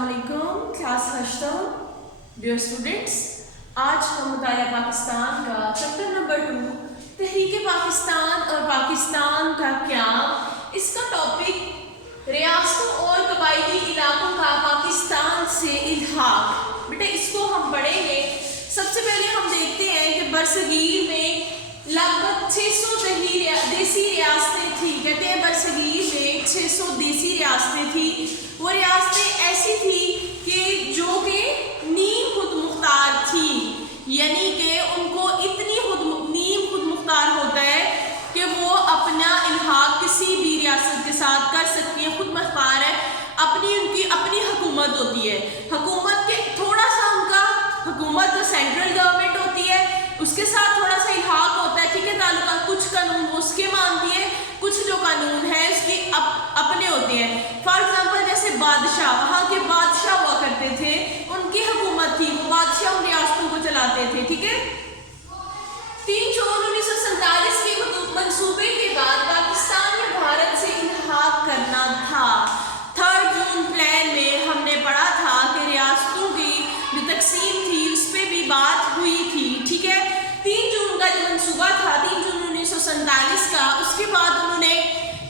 अस्सलाम वालेकुम class हश्तम dear students, आज हम मुतालिया पाकिस्तान का चैप्टर नंबर 2 तहरीक पाकिस्तान और पाकिस्तान का क़याम, इसका टॉपिक रियासतों और कबायली इलाकों का पाकिस्तान से इल्हाक। बेटा इसको हम पढ़ेंगे। सबसे पहले हम देखते हैं कि बरसगीर में लगभग 600 देसी रियासतें थी। कहते हैं बरसगीर में 600 देसी रियासतें थी। वो रियासतें ऐसी थी कि जो कि नीम खुद मुख्तार थी, यानी कि उनको इतनी नीम खुद मुख्तार होता है कि वो अपना इल्हाक किसी भी रियासत के साथ कर सकती है, खुद मुख्तार है, उनकी अपनी हुकूमत होती है। हुकूमत के थोड़ा सा उनका हुकूमत जो सेंट्रल गवर्नमेंट होती है उसके साथ थोड़ा सा इल्हाक होता है, ठीक है, ताल्लुका। कुछ कानून वो उसके मानती है, कुछ जो कानून है उसके अपने होते हैं। फॉर एग्जांपल जैसे बादशाह, वहाँ के बादशाह हुआ करते थे, उनकी हुकूमत थी, वो बादशाह उन रियासतों को चलाते थे, ठीक है। 3 जून 1947 के मंसूबे के बाद पाकिस्तान ने भारत से इल्हाक करना था। 3 जून प्लान में हमने पढ़ा था कि रियासतों की जो तकसीम थी उस पर भी बात हुई थी, ठीक है। 3 जून का जो मंसूबा था, 3 जून 1947 का, उसके बाद उन्होंने,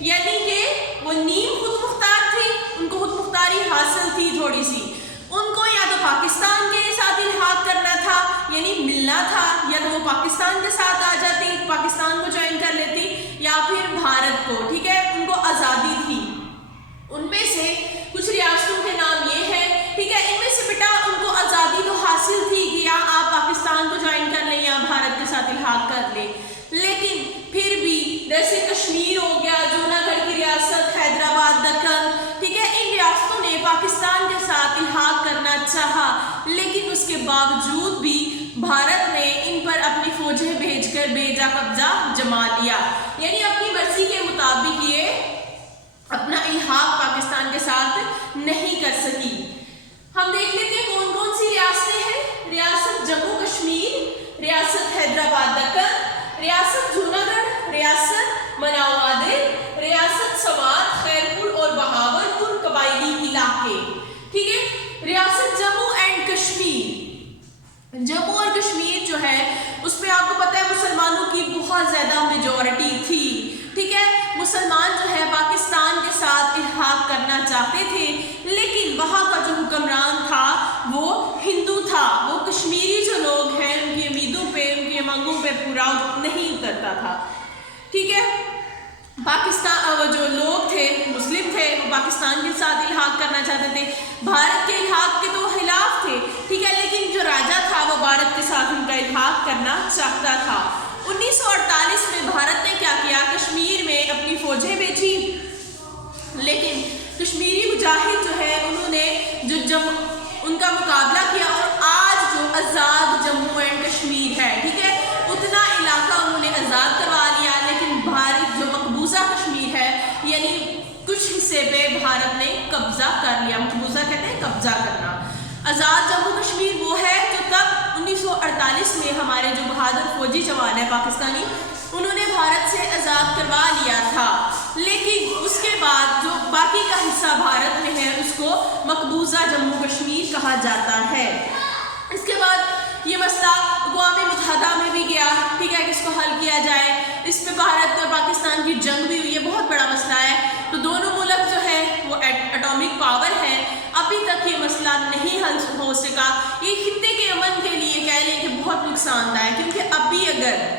यानी कि वो नीम खुद मुख्तार थी, उनको खुद मुख्तारी हासिल थी थोड़ी सी, उनको या तो पाकिस्तान के साथ इल्हाक करना था, यानी मिलना था, या तो वो पाकिस्तान के साथ आ जाती, पाकिस्तान को ज्वाइन कर लेती, या फिर भारत को, ठीक है। उनको आज़ादी थी। उनमें से कुछ रियासतों के नाम ये हैं, ठीक है। इनमें से बेटा उनको आज़ादी तो हासिल थी कि या आप पाकिस्तान को ज्वाइन कर लें या भारत के साथ इल्हाक कर लें, लेकिन फिर भी जैसे कश्मीर हो गया, जूनागढ़ की रियासत, हैदराबाद, दक्कन, ठीक है, इन रियासतों ने पाकिस्तान के साथ इल्हाक करना चाहा, लेकिन उसके बावजूद भी भारत ने इन पर अपनी फौजें भेजकर बेजा कब्जा जमा लिया, यानी अपनी मर्जी के मुताबिक ये अपना इल्हाक पाकिस्तान के साथ नहीं कर सकी। हम देख लेते हैं कौन कौन सी रियासतें हैं। रियासत जम्मू कश्मीर, रियासत हैदराबाद दक्कन, रियासत जूनागढ़, रियासत मनावादिल, रियासत समात, खैरपुर और बहावलपुर कबायली इलाके, ठीक है। रियासत जम्मू एंड कश्मीर, जम्मू और कश्मीर जो है उस पर आपको पता है मुसलमानों की बहुत ज़्यादा मेजॉरिटी थी, ठीक है। मुसलमान जो है पाकिस्तान के साथ इल्हाक करना चाहते थे, लेकिन वहाँ का जो हुक्मरान था वो हिंदू था, वो कश्मीरी जो लोग हैं उनकी उम्मीदों पे, उनकी मांगों पे पूरा नहीं उतरता था, ठीक है। पाकिस्तान वो जो लोग थे मुस्लिम थे, वो पाकिस्तान के साथ इल्हाक करना चाहते थे, भारत के इल्हाक के तो खिलाफ थे, ठीक है, लेकिन जो राजा था वो भारत के साथ उनका इल्हाक करना चाहता था। 1948 में भारत ने क्या किया, कश्मीर में अपनी फौजें भेजी, लेकिन कश्मीरी मुजाहिद जो है उन्होंने उनका मुकाबला किया और आज जो आज़ाद जम्मू एंड कश्मीर है, ठीक है, उतना इलाका उन्होंने आज़ाद करवा लिया, लेकिन भारत जो मकबूजा कश्मीर है यानी कुछ हिस्से पे भारत ने कब्जा कर लिया। मकबूजा कहते हैं कब्जा करना। आज़ाद जम्मू कश्मीर वो है जो तब 1948 में हमारे जो बहादुर फौजी जवान है पाकिस्तानी, उन्होंने भारत से आज़ाद करवा लिया था, लेकिन उसके बाद जो बाकी का हिस्सा भारत में है उसको मकबूजा जम्मू कश्मीर कहा जाता है। इसके बाद ये मसला अक़वाम मुत्तहिदा में भी गया, ठीक है, कि इसको हल किया जाए। इस पे भारत और पाकिस्तान की जंग भी हुई है, बहुत बड़ा मसला है। तो दोनों मुल्क जो है वो एटॉमिक पावर है, अभी तक ये मसला नहीं हल हो सका। ये खित्ते के अमन के लिए कह लें कि बहुत नुकसानदायक है, क्योंकि अभी अगर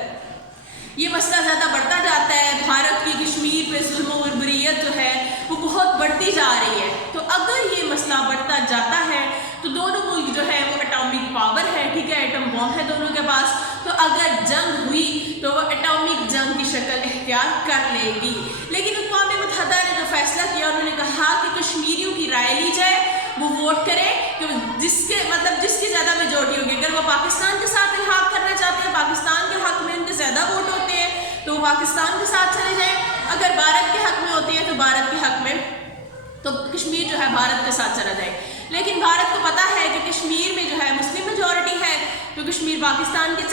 ये मसला ज़्यादा बढ़ता जाता है, भारत की कश्मीर पे जुल्म और बरीयत जो है वो बहुत बढ़ती जा रही है, तो अगर ये मसला बढ़ता जाता है तो दोनों मुल्क जो है वो एटॉमिक पावर है, ठीक है, एटम बॉम्ब है दोनों के पास, तो अगर जंग हुई तो वो एटॉमिक जंग की शक्ल इख्तियार कर लेगी। लेकिन अक़वाम मुत्तहिदा ने जो फैसला किया, उन्होंने कहा कि कश्मीरियों की राय ली जाए, वो वोट करें कि जिसकी ज़्यादा मेजॉरिटी होगी। अगर वो पाकिस्तान के साथ इल्हाक करना चाहते हैं, पाकिस्तान के हक़ में उनके ज़्यादा वोट होते हैं, तो वो पाकिस्तान के साथ चले जाएँ। अगर भारत के हक़ में होती है तो भारत के हक़ में तो कश्मीर जो है भारत के साथ चला जाए। लेकिन भारत को पता है कि कश्मीर में जो है मुस्लिम मेजॉरिटी है, तो कश्मीर पाकिस्तान के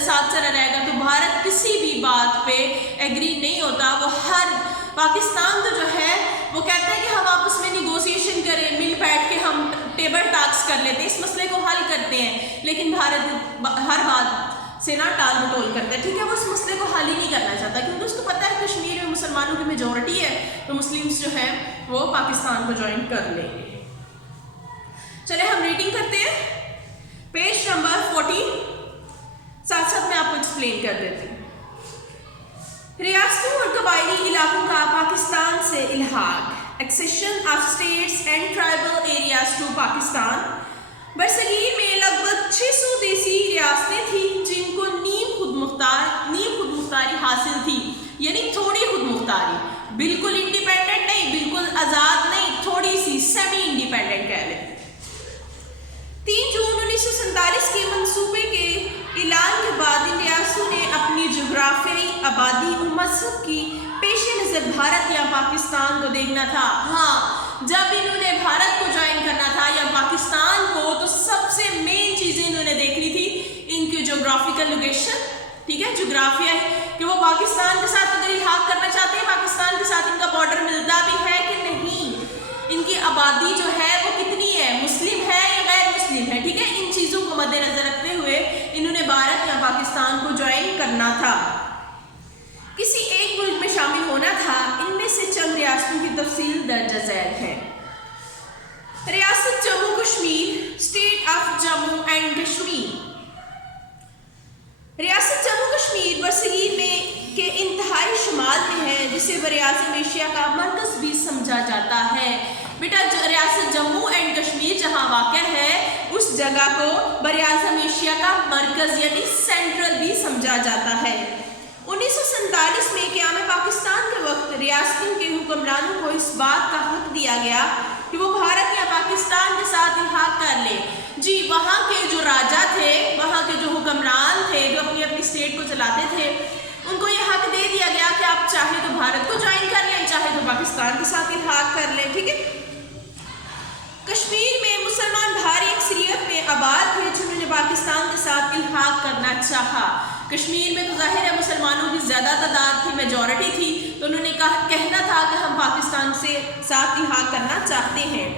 साथ चला रहेगा, तो भारत किसी भी बात पे एग्री नहीं होता। वो हर पाकिस्तान तो जो है वो कहता है कि हम आपस में निगोशिएशन करें, मिल बैठ के हम टेबल टास्क कर लेते हैं, इस मसले को हल करते हैं, लेकिन भारत हर बात से ना टाल मटोल करता है, ठीक है। वो उस मसले को हल ही नहीं करना चाहता, क्योंकि उसको पता है कश्मीर में मुसलमानों की मेजॉरिटी है, तो मुस्लिम्स जो है वो पाकिस्तान को ज्वाइन कर लेंगे। चले हम रीडिंग करते हैं पेज नंबर 40, साथ साथ मैं आपको एक्सप्लेन कर देती हूँ। रियासतों और कबायली इलाकों का पाकिस्तान से इल्हाक, accession of states and tribal areas to Pakistan. बरसगीर में लगभग 600 देसी रियासतें थी जिनको नीम खुद मुख्तारी हासिल थी, यानी थोड़ी खुद मुख्तारी, बिल्कुल इंडिपेंडेंट नहीं, बिल्कुल आज़ाद नहीं, थोड़ी सी सेमी इंडिपेंडेंट कह लें। 3 जून 1947 के मंसूबे के ऐलान के बाद इन रियासतों ने अपनी जोग्राफियाई आबादी और मजहब की पेश नज़र भारत या पाकिस्तान को देखना था। हाँ, जब इन्होंने भारत को ज्वाइन करना था या पाकिस्तान को, तो सबसे मेन चीज़ें इन्होंने देखनी थी इनकी जोग्राफिकल लोकेशन, ठीक है, जोग्राफिया कि वो पाकिस्तान के साथ अगर इल्हाक करना चाहते हैं, पाकिस्तान के साथ इनका बॉर्डर मिलता भी है कि नहीं, इनकी आबादी जो है वो कितनी है, मुस्लिम है या गैर मुस्लिम है, ठीक है। इन चीज़ों को मद्देनजर रखते हुए इन्होंने भारत या पाकिस्तान को ज्वाइन करना था, किसी एक मुल्क में शामिल होना था। इनमें से चंद रियासतों की तफसील दर्ज झैल है। रियासत Jammu Kashmir, state of Jammu and Kashmir. रियासत जम्मू कश्मीर बरसगीर में के इंतहाई शुमाल में है, जिसे बरआज़म एशिया का मरकज़ भी समझा जाता है। बेटा रियासत जम्मू एंड कश्मीर जहाँ वाक़ है, उस जगह को बरआज़म एशिया का मरकज़ यानी सेंट्रल भी समझा जाता है। 1947 में क़याम पाकिस्तान के वक्त रियासतों के हुक्मरानों को इस बात का हक दिया गया कि वो भारत या पाकिस्तान के साथ इल्हाक कर ले। जी, वहाँ के जो राजा थे, वहाँ के जो हुक्मरान थे, जो अपनी अपनी स्टेट को चलाते थे, उनको ये हक दे दिया गया कि आप चाहे तो भारत को ज्वाइन कर लें, चाहे तो पाकिस्तान के साथ इल्हाक कर लें, ठीक है। कश्मीर में मुसलमान भारी अक्सरियत में आबाद थे जिन्होंने पाकिस्तान के साथ इल्हाक करना चाहा। कश्मीर में तो जाहिर है मुसलमानों की ज़्यादा तादाद थी, मेजॉरिटी थी, तो उन्होंने कहना था कि हम पाकिस्तान से साथ इल्हाक करना चाहते हैं।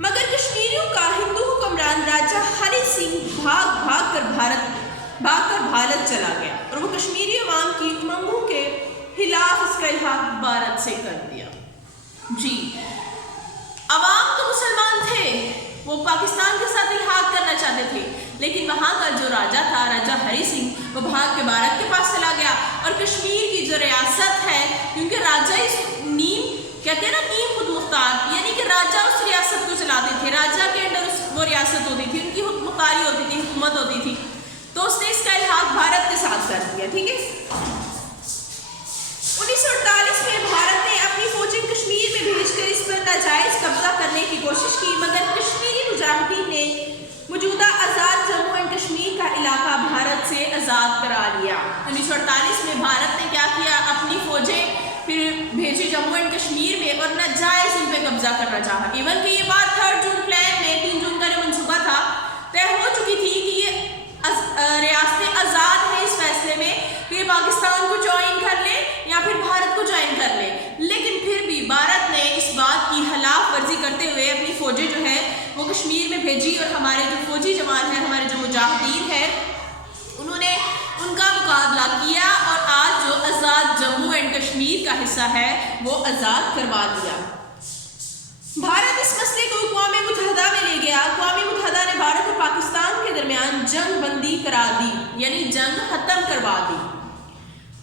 मगर कश्मीरियों का हिंदू हुक्मरान राजा हरि सिंह भाग कर भारत चला गया और वो कश्मीरी अवाम की उमंगों के खिलाफ इसका इल्हाक भारत से कर दिया। जी, अवाम तो मुसलमान थे, वो पाकिस्तान के साथ इल्हाक करना चाहते थे, लेकिन वहाँ का जो राजा था, राजा हरि सिंह, वो भाग के भारत के पास चला गया और कश्मीर की जो रियासत है, क्योंकि राजा इस कहते हैं ना नीम खुद मुख्तार, यानी कि राजा उस रियासत को चलाते थे, राजा के अंडर वो रियासत होती थी, उनकी हुक्मरानी होती थी, हुकूमत होती थी, तो उसने इसका इल्हाक भारत के साथ कर दिया, ठीक है। 1948 में भारत ने अपनी फौजें कश्मीर में भेजकर इस पर नाजायज कब्जा करने की कोशिश की, मगर कश्मीरी मुजाहिदीन ने मौजूदा आज़ाद जम्मू एंड कश्मीर का इलाका भारत से आज़ाद करा लिया। 1948 में भारत ने क्या किया, अपनी फौजें फिर भेजी जम्मू एंड कश्मीर में और नाजायज इन पे कब्जा करना चाहा। इवन कि ये बात 3 जून प्लान में 3 जून का जो मनसूबा था तय हो चुकी थी कि ये रियासतें आज़ाद हैं इस फैसले में कि ये पाकिस्तान को ज्वाइन कर ले या फिर भारत को ज्वाइन कर ले, लेकिन फिर भी भारत ने इस बात की खिलाफ वर्जी करते हुए अपनी फौजें जो है वो कश्मीर में भेजी और हमारे जो फौजी जवान हैं, हमारे जो मुजाहिदीन हैं, उन्होंने उनका मुकाबला किया और आज जो आज़ाद जम्मू एंड कश्मीर का हिस्सा है वो आज़ाद करवा दिया। भारत इस मसले को अक़वाम मुत्तहिदा में ले गया। अक़वाम मुत्तहिदा ने भारत और पाकिस्तान के दरमियान जंग बंदी करा दी, यानी जंग खत्म करवा दी।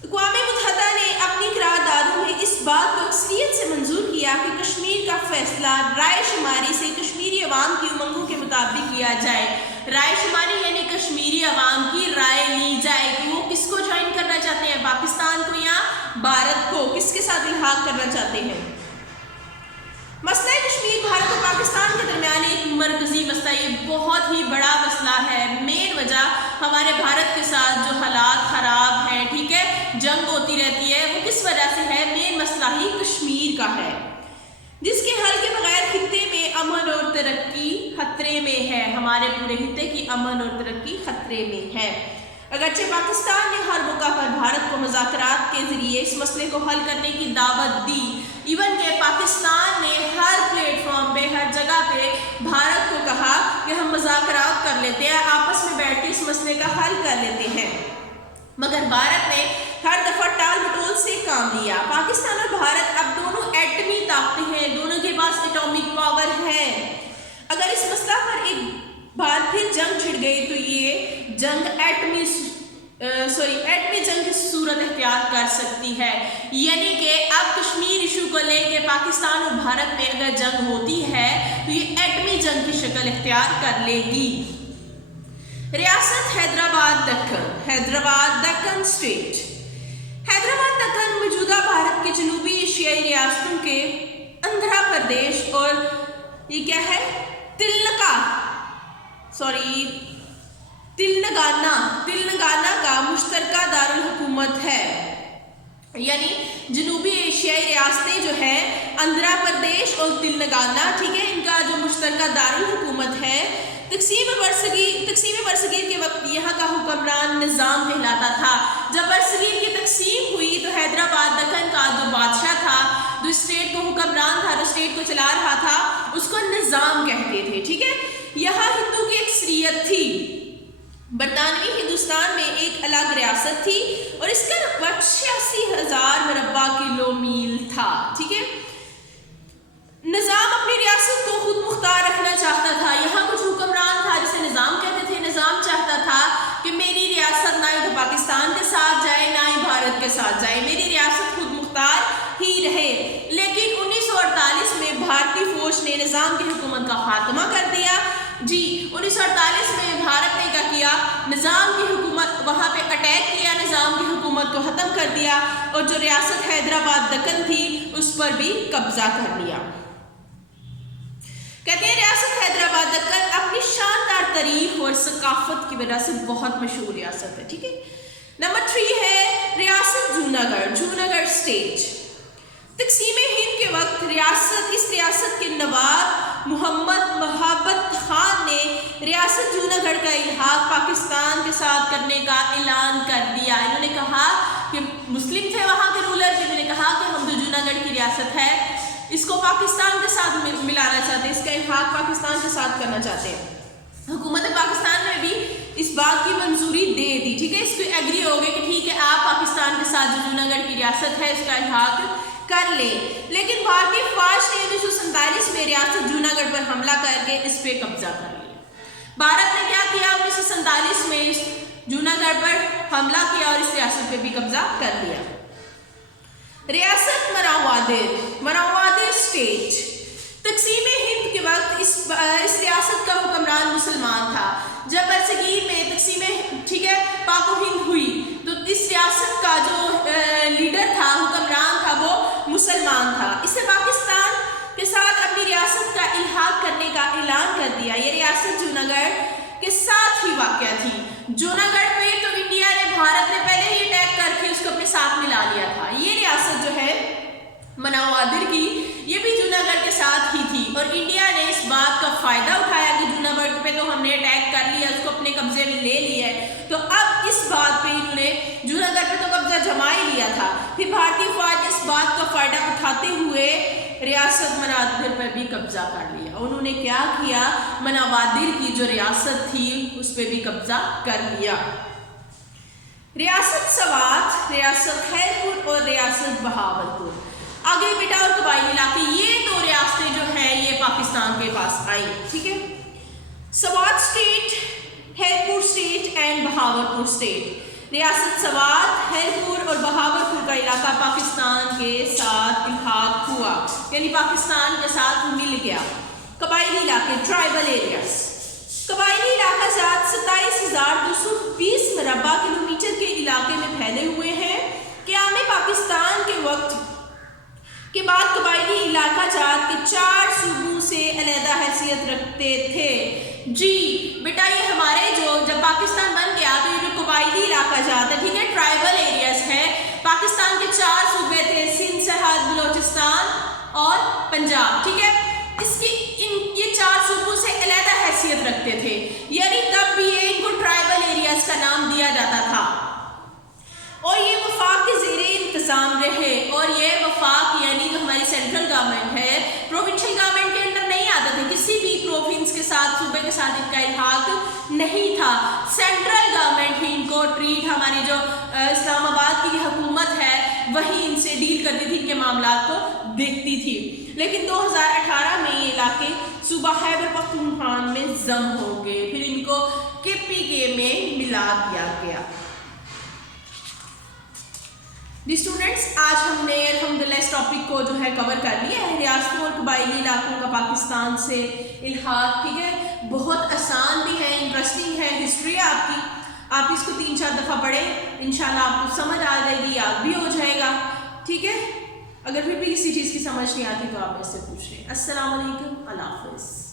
अक़वाम मुत्तहिदा ने अपनी करारदादों में इस बात को अक्सरियत से मंजूर किया कि कश्मीर का फैसला राय शुमारी से कश्मीरी अवाम की उमंगों के मुताबिक किया जाए। राय शुमारी यानी कश्मीरी अवाम की राय ली जाए कि वो किसको ज्वाइन करना चाहते हैं, पाकिस्तान को या भारत को, किसके साथ इल्हाक करना चाहते हैं। मसला कश्मीर भारत और पाकिस्तान के दरमियान एक मरकज़ी मसला, ये बहुत ही बड़ा मसला है। मेन वजह हमारे भारत के साथ जो हालात ख़राब हैं, ठीक है, जंग होती रहती है, वो किस वजह से है, मेन मसला ही कश्मीर का है, जिसके हल के बगैर खित्ते में अमन और तरक्की खतरे में है। हमारे पूरे खित्ते की अमन और तरक्की खतरे में है। अगरचे पाकिस्तान ने हर मौका पर भारत को मुज़ाकरात के ज़रिए इस मसले को हल करने की दावत दी, इवन के पाकिस्तान ने हर प्लेटफॉर्म पे, हर जगह पे भारत اس مسئلے کا حل کر لیتے ہیں، مگر بھارت نے ہر دفعہ ٹال مٹول سے کام لیا۔ پاکستان اور بھارت اب دونوں ایٹمی طاقتیں ہیں، دونوں کے پاس ایٹامک پاور ہے۔ اگر اس مسئلہ پر ایک بار پھر جنگ چھڑ گئی تو یہ جنگ ایٹمی جنگ کی صورت اختیار کر سکتی ہے، یعنی کہ اب کشمیر ایشو کو لے کے پاکستان اور بھارت میں اگر جنگ ہوتی ہے تو یہ ایٹمی جنگ کی شکل اختیار کر لے گی۔ ریاست حیدرآباد دکن، حیدرآباد دکن اسٹیٹ۔ حیدرآباد دکن موجودہ بھارت کے جنوبی ایشیائی ریاستوں کے آندھرا پردیش اور یہ کیا ہے تلنگانہ کا مشترکہ دارالحکومت ہے، یعنی جنوبی ایشیائی ریاستیں جو ہیں آندھرا پردیش اور تلنگانہ، ٹھیک ہے، ان کا جو مشترکہ دارالحکومت ہے۔ تقسیم برصغیر کے وقت یہاں کا حکمران نظام کہلاتا تھا۔ جب برصغیر کی تقسیم ہوئی تو حیدرآباد دکن کا جو بادشاہ تھا، جو اسٹیٹ کو حکمران تھا، جو اسٹیٹ کو چلا رہا تھا، اس کو نظام کہتے تھے، ٹھیک ہے۔ یہاں ہندو کی اکثریت تھی۔ برطانوی ہندوستان میں ایک الگ ریاست تھی اور اس کا رقبہ 86,000 مربع کلومیل تھا، ٹھیک ہے۔ نظام اپنی ریاست کو خود مختار رکھنا چاہتا تھا۔ یہاں کچھ حکمران تھا جسے نظام کہتے تھے۔ نظام چاہتا تھا کہ میری ریاست نہ ہی تو پاکستان کے ساتھ جائے نہ ہی بھارت کے ساتھ جائے، میری ریاست خود مختار ہی رہے۔ لیکن 1948 میں بھارتی فوج نے نظام کی حکومت کا خاتمہ کر دیا۔ 1948 میں بھارت نے کیا کیا، نظام کی حکومت وہاں پہ اٹیک کیا، نظام کی حکومت کو ختم کر دیا اور جو ریاست حیدرآباد دکن تھی اس پر بھی قبضہ کر لیا۔ کہتے ہیں ریاست حیدرآباد دکن اپنی شاندار تاریخ اور ثقافت کی وجہ سے بہت مشہور ریاست ہے، ٹھیک ہے۔ نمبر 3 ہے ریاست جوناگڑھ اسٹیٹ۔ تقسیم ہند کے وقت اس ریاست کے نواب محمد محبت خان نے ریاست جوناگڑھ کا الحاق پاکستان کے ساتھ کرنے کا اعلان کر دیا۔ انہوں نے کہا کہ مسلم تھے وہاں کے رولر، جنہوں نے کہا کہ ہم جو جوناگڑھ کی ریاست ہے اس کو پاکستان کے ساتھ ملانا چاہتے ہیں، اس کا الحاق پاکستان کے ساتھ کرنا چاہتے ہیں۔ حکومت پاکستان نے بھی اس بات کی منظوری دے دی، ٹھیک ہے، اس کو ایگری ہو گئے کہ ٹھیک ہے آپ پاکستان کے ساتھ جو جوناگڑھ کی ریاست ہے اس کا الحاق کر لیں۔ لیکن بھارتی فوج نے 1947 میں ریاست جوناگڑھ پر حملہ کر کے اس پہ قبضہ کر لیا۔ بھارت نے کیا کیا، 1947 میں جوناگڑھ پر حملہ کیا اور اس ریاست پہ بھی قبضہ کر لیا۔ ریاست مراوادر اسٹیٹ۔ تقسیم ہند کے وقت اس ریاست کا حکمران مسلمان تھا۔ جب برصغیر میں تقسیم ٹھیک ہے پاک و ہند ہوئی تو اس ریاست کا جو لیڈر تھا، حکمران تھا، وہ مسلمان تھا۔ اسے پاکستان کے ساتھ اپنی ریاست کا الحاق کرنے کا اعلان کر دیا۔ یہ ریاست جوناگڑھ کے ساتھ ہی واقع تھی۔ جوناگڑھ پہ تو انڈیا نے، بھارت نے پہلے ہی اٹیک کر کے اس کو اپنے ساتھ ملا لیا تھا۔ یہ ریاست جو ہے مناوادر کی، یہ بھی جوناگڑھ کے ساتھ ہی تھی اور انڈیا نے اس بات کا فائدہ اٹھایا کہ جوناگڑھ پہ تو ہم نے اٹیک کر لیا، اس کو اپنے قبضے میں لے لیا ہے، تو اب اس بات پہ انہوں نے جوناگڑھ پہ تو قبضہ جما ہی لیا تھا۔ پھر بھارتی فوج اس بات کا فائدہ اٹھاتے ہوئے ریاست مناوادر پر بھی قبضہ کر لیا۔ انہوں نے کیا کیا، مناوادر کی جو ریاست تھی اس پہ بھی قبضہ کر لیا۔ ریاست سوات، ریاست خیر پور اور ریاست بہاولپور۔ آگے بیٹا اور قبائلی علاقے، یہ دو ریاستیں جو ہیں یہ پاکستان کے پاس آئی، ٹھیک ہے۔ سوات اسٹیٹ، خیر پور اسٹیٹ اینڈ بہاولپور اسٹیٹ۔ ریاست سوات، خیر پور اور بہاولپور کا علاقہ پاکستان کے ساتھ الحاق ہوا، یعنی پاکستان کے ساتھ مل گیا۔ قبائلی علاقے، ٹرائبل ایریاز۔ قبائلی علاقہ جات 27,220 مربع کلومیٹر کے علاقے میں پھیلے ہوئے ہیں۔ قیام پاکستان کے وقت کے بعد قبائلی علاقہ جات کے 4 صوبوں سے علیحدہ حیثیت رکھتے تھے۔ جی بیٹا یہ ہمارے جب پاکستان بن گیا تو یہ جو قبائلی علاقہ جات ہے، ٹھیک ہے، ٹرائبل ایریاز ہے، پاکستان کے 4 صوبے تھے، سندھ، سرحد، بلوچستان اور پنجاب، ٹھیک ہے۔ یہ 4 صوبوں سے علیحدہ حیثیت رکھتے تھے، یعنی تب بھی ان کو ٹرائبل ایریاز کا نام دیا جاتا تھا اور یہ وفاق کے زیر انتظام رہے۔ اور یہ وفاق یعنی جو ہماری سینٹرل گورنمنٹ ہے، پروونشل گورنمنٹ کے اندر نہیں آتے تھے، کسی بھی پروونس کے ساتھ، صوبے کے ساتھ ان کا الحاق نہیں تھا. سینٹرل گورنمنٹ ہی ان کو ٹریٹ, ہماری جو اسلام آباد کی حکومت ہے وہی ان سے ڈیل کرتی تھی, ان کے معاملات کو دیکھتی تھی. لیکن 2018 میں یہ علاقے صوبہ خیبر پختونخوا میں ضم ہو گئے, پھر ان کو KPK میں ملا دیا گیا. جی اسٹوڈنٹس, آج ہم نے الحمدللہ اس ٹاپک کو جو ہے کور کر لیا ہے, ریاستوں اور قبائلی علاقوں کا پاکستان سے الحاق. ٹھیک ہے, بہت آسان بھی ہے, انٹرسٹنگ ہے, ہسٹری ہے آپ کی. آپ اس کو 3-4 دفعہ پڑھیں, انشاءاللہ آپ کو سمجھ آ جائے گی, یاد بھی ہو جائے گا. ٹھیک ہے, اگر پھر بھی کسی چیز کی سمجھ نہیں آتی تو آپ اس سے پوچھ لیں. السلام علیکم, اللہ حافظ.